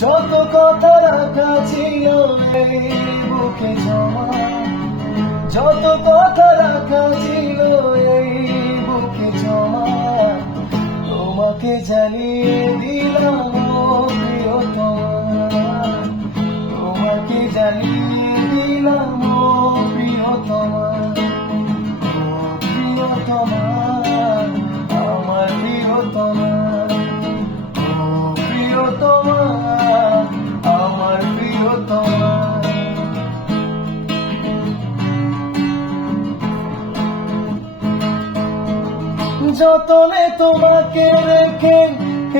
যত কথা রাখা ছিল এই বুকে জমা, যত কথা রাখা ছিল এই বুকে জমা, তোমাকে জানিয়ে দিলাম ও প্রিয়তমা, তোমাকে জানিয়ে দিলাম ও প্রিয়তমা, ও প্রিয়তমা, আমার প্রিয়তমা, ও প্রিয়তমা, আমার প্রিয়তমা। যতনে তোমাকে রেখে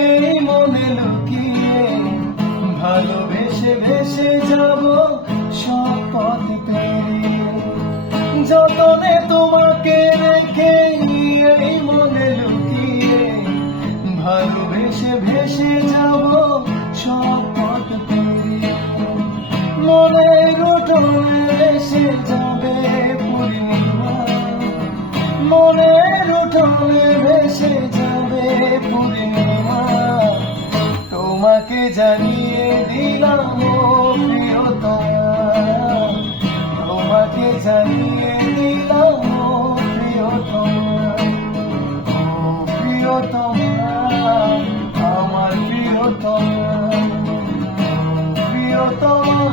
এই মনে লুকিয়ে, ভালোবেসে ভেসে যাব সব পথ পেরিয়ে। যতনে তোমাকে রেখে এই মনে লুকিয়ে, ভালোবেসে ভেসে যাব সব পথ পেরিয়ে। মনের উঠোনে ভেসে যাবে পূর্ণিমা, মনের উঠোনে ভেসে যাবে পূর্ণিমা, তোমাকে জানিয়ে দিলাম ও প্রিয়তমা, তোমাকে জানিয়ে দিলাম ও প্রিয়তমা, ও প্রিয়তমা, আমার প্রিয়তমা, প্রিয়তমা,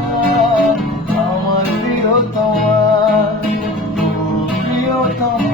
আমার প্রিয়তমা, ও প্রিয়তমা।